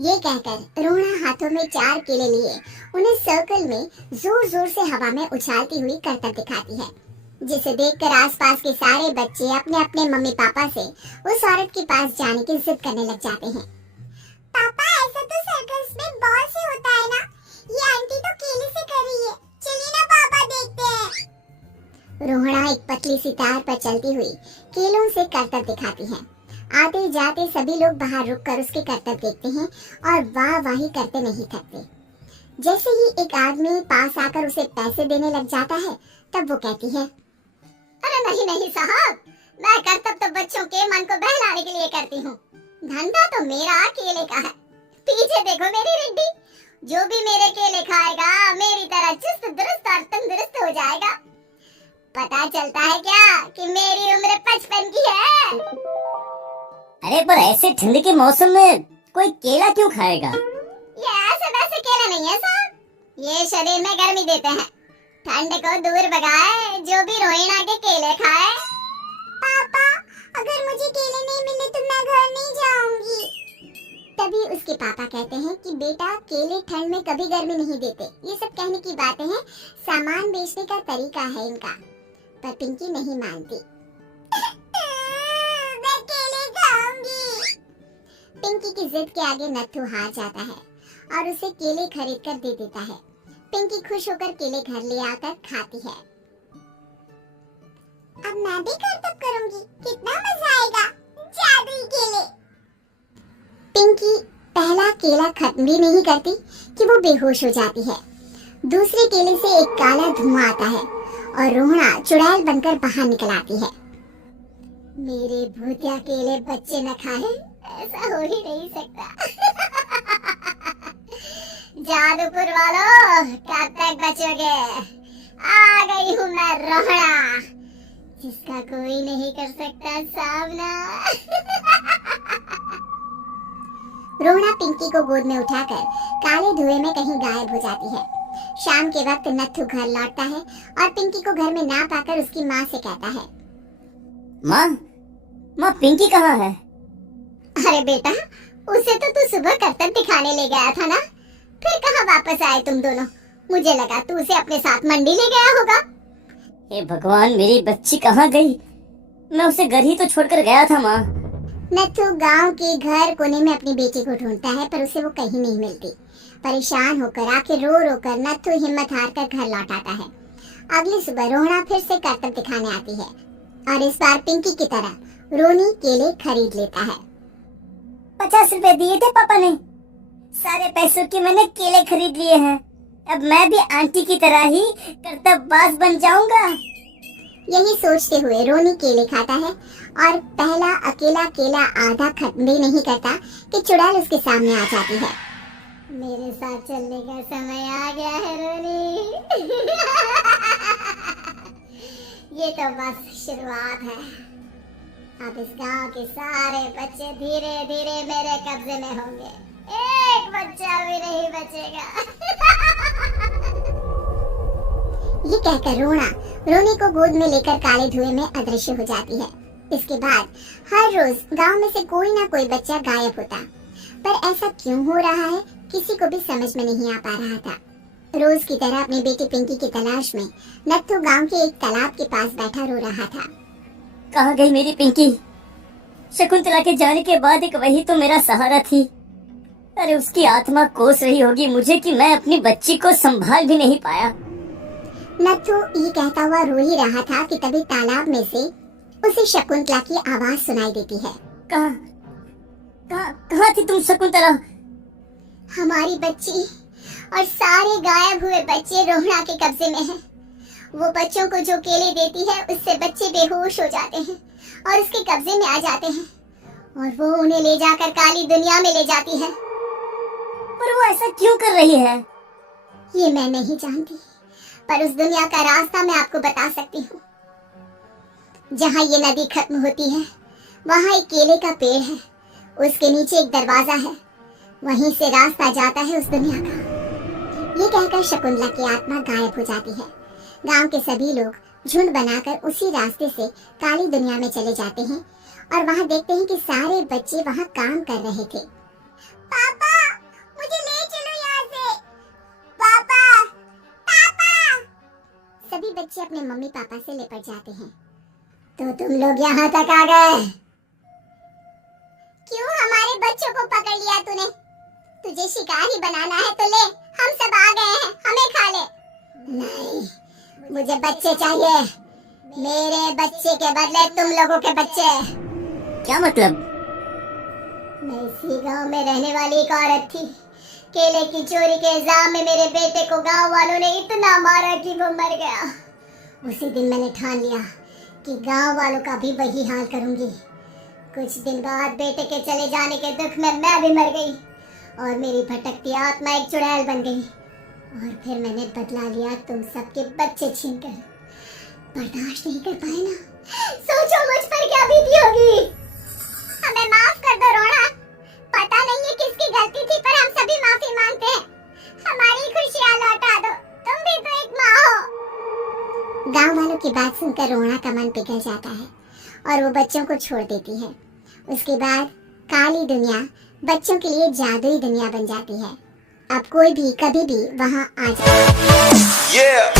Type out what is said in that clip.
ये कहकर रोहना हाथों में 4 केले लिए उन्हें सर्कल में जोर जोर से हवा में उछालती हुई करतब दिखाती है, जिसे देखकर आसपास के सारे बच्चे अपने अपने मम्मी पापा से उस औरत के पास जाने की जिद करने लग जाते हैं। पापा, ऐसा तो सर्कस में बॉल से होता है ना? ये आंटी तो केले से कर रही है। चलिए ना पापा, देखते हैं। रोहना एक पतली सी तार पर चलती हुई केलों से करतब दिखाती है। आते जाते सभी लोग बाहर रुककर उसके करतब देखते हैं और वाह वाही करते नहीं थकते। जैसे ही एक आदमी पास आकर उसे पैसे देने लग जाता है, तब वो कहती है, अरे नहीं नहीं साहब, मैं करतब तो बच्चों के मन को बहलाने के लिए करती हूँ। धंधा तो मेरा केले का है। पीछे देखो मेरी रिड्डी, जो भी मेरे केले खाएगा मेरी तरह चुस्त दुरुस्त और तंदुरुस्त हो जाएगा। पता चलता है क्या कि मेरी उम्र 55 की है। अरे पर ऐसे ठंड के मौसम में कोई केला क्यों खाएगा? ये ऐसे वैसे केला नहीं है साहब, ये शरीर में गर्मी देते हैं, ठंड को दूर भगाए। जो भी रोहिणा के केले खाए। पापा, अगर मुझे केले नहीं मिले तो मैं घर नहीं जाऊंगी। तभी उसके पापा कहते हैं कि बेटा, केले ठंड में कभी गर्मी नहीं देते। ये सब कहने की बातें हैं, सामान बेचने का तरीका है इनका। पर पिंकी नहीं मानती। मैं केले खाऊंगी। पिंकी की जिद के आगे नत्थू हार जाता है और उसे केले खरीद कर दे देता है। पिंकी खुश होकर केले घर ले आकर खाती है। अब मैं भी करतब करूंगी, कितना मजा आएगा। जादुई केले। पिंकी पहला केला खत्म भी नहीं करती कि वो बेहोश हो जाती है। दूसरे केले से एक काला धुआं आता है और रोहना चुड़ैल बनकर बाहर निकल आती है। मेरे भूतिया केले बच्चे न खाए, ऐसा हो ही नहीं सकता। जादूपुर वालों, कब तक बचोगे? आ गई हूँ मैं रोहना, जिसका कोई नहीं कर सकता सामना। रोहना पिंकी को गोद में उठाकर काले धुएं में कहीं गायब हो जाती है। शाम के वक्त नत्थू घर लौटता है और पिंकी को घर में ना पाकर उसकी माँ से कहता है, माँ पिंकी कहाँ है? अरे बेटा, उसे तो तू सुबह करतब दिखाने ले गया था ना, फिर कहाँ वापस आए तुम दोनों? मुझे लगा तू उसे अपने साथ मंडी ले गया होगा। हे भगवान, मेरी बच्ची कहाँ गई? मैं उसे घर ही तो छोड़कर गया था माँ। नत्थू गांव के घर कोने में अपनी बेटी को ढूंढता है, पर उसे वो कहीं नहीं मिलती। परेशान होकर आखिर रो रो कर नत्थू हिम्मत हार कर घर लौट आता है। अगली सुबह रोहना फिर से करतब दिखाने आती है और इस बार पिंकी की तरह रोनी केले खरीद लेता है। 50 रुपए दिए थे पापा ने, सारे पैसों के मैंने केले खरीद लिए हैं। अब मैं भी आंटी की तरह ही करतबबाज बन जाऊंगा। यही सोचते हुए रोनी केले खाता है और पहला अकेला केला आधा खत्म भी नहीं करता कि चुड़ैल उसके सामने आ जाती है। मेरे साथ चलने का समय आ गया है रोनी। ये तो बस शुरुआत है। अब इस गांव के सारे बच्चे धीरे धीरे मेरे कब्जे में होंगे, एक बच्चा भी नहीं बचेगा। ये कहकर रोनी को गोद में लेकर काले धुएं में अदृश्य हो जाती है। इसके बाद हर रोज गांव में से कोई ना कोई बच्चा गायब होता, पर ऐसा क्यों हो रहा है किसी को भी समझ में नहीं आ पा रहा था। रोज की तरह अपनी बेटी पिंकी की तलाश में नत्थू गांव के एक तालाब के पास बैठा रो रहा था। कहाँ गई मेरी पिंकी? शकुंतला के जाने के बाद एक वही तो मेरा सहारा थी। अरे उसकी आत्मा कोस रही होगी मुझे कि मैं अपनी बच्ची को संभाल भी नहीं पाया। नत्थू ये कहता हुआ रो ही रहा था कि तभी तालाब में से उसे शकुंतला की आवाज सुनाई देती है। कहाँ थी तुम शकुंतला? हमारी बच्ची और सारे गायब हुए बच्चे रोहना के कब्जे में हैं। वो बच्चों को जो केले देती है उससे बच्चे बेहोश हो जाते हैं और उसके कब्जे में आ जाते हैं और वो उन्हें ले जाकर काली दुनिया में ले जाती है। पर वो ऐसा क्यों कर रही है? ये मैं नहीं जानती, पर उस दुनिया का रास्ता मैं आपको बता सकती हूँ। जहाँ ये नदी खत्म होती है वहाँ एक केले का पेड़ है, उसके नीचे एक दरवाजा है, वहीं से रास्ता जाता है उस दुनिया का। ये कहकर शकुंतला की आत्मा गायब हो जाती है। गांव के सभी लोग झुंड बनाकर उसी रास्ते से काली दुनिया में चले जाते हैं और वहाँ देखते हैं कि सारे बच्चे वहाँ काम कर रहे थे। पापा, बच्चे अपने मम्मी पापा से लिपट जाते हैं। तो तुम लोग यहाँ तक आ गए? क्यों हमारे बच्चों को पकड़ लिया तूने? तुझे शिकारी बनाना है तो ले, हम सब आ गए हैं, हमें खा ले। नहीं, मुझे बच्चे चाहिए, मेरे बच्चे के बदले तुम लोगों के बच्चे। क्या मतलब? मैं इसी गांव में रहने वाली एक औरत थी। केले की चोरी के इल्जाम में मेरे बेटे को गांव वालों ने इतना मारा कि वो मर गया। उसी दिन मैंने ठान लिया कि गांव वालों का भी वही हाल करूंगी। कुछ दिन बाद बेटे के चले जाने के दुख में मैं भी मर गई और मेरी भटकती आत्मा एक चुड़ैल बन गई। और फिर मैंने बदला लिया तुम सबके बच्चे छीनकर। बर्दाश्त नहीं कर पाए ना? सोचो मुझ पर क्या बीती होगी। हमें माफ कर दो रोना। पता नहीं है किसकी गलती थी, पर हम सभी माफी मांगते हैं। हमारी खुशियाँ लौटा दो, तुम भी तो एक माँ हो। गांव वालों की बात सुनकर रोना का मन पिघल जाता है और वो बच्चों को छोड़ देती है। उसके बाद काली दुनिया बच्चों के लिए जादुई दुनिया बन जाती है। अब कोई भी कभी भी वहाँ आ जाए।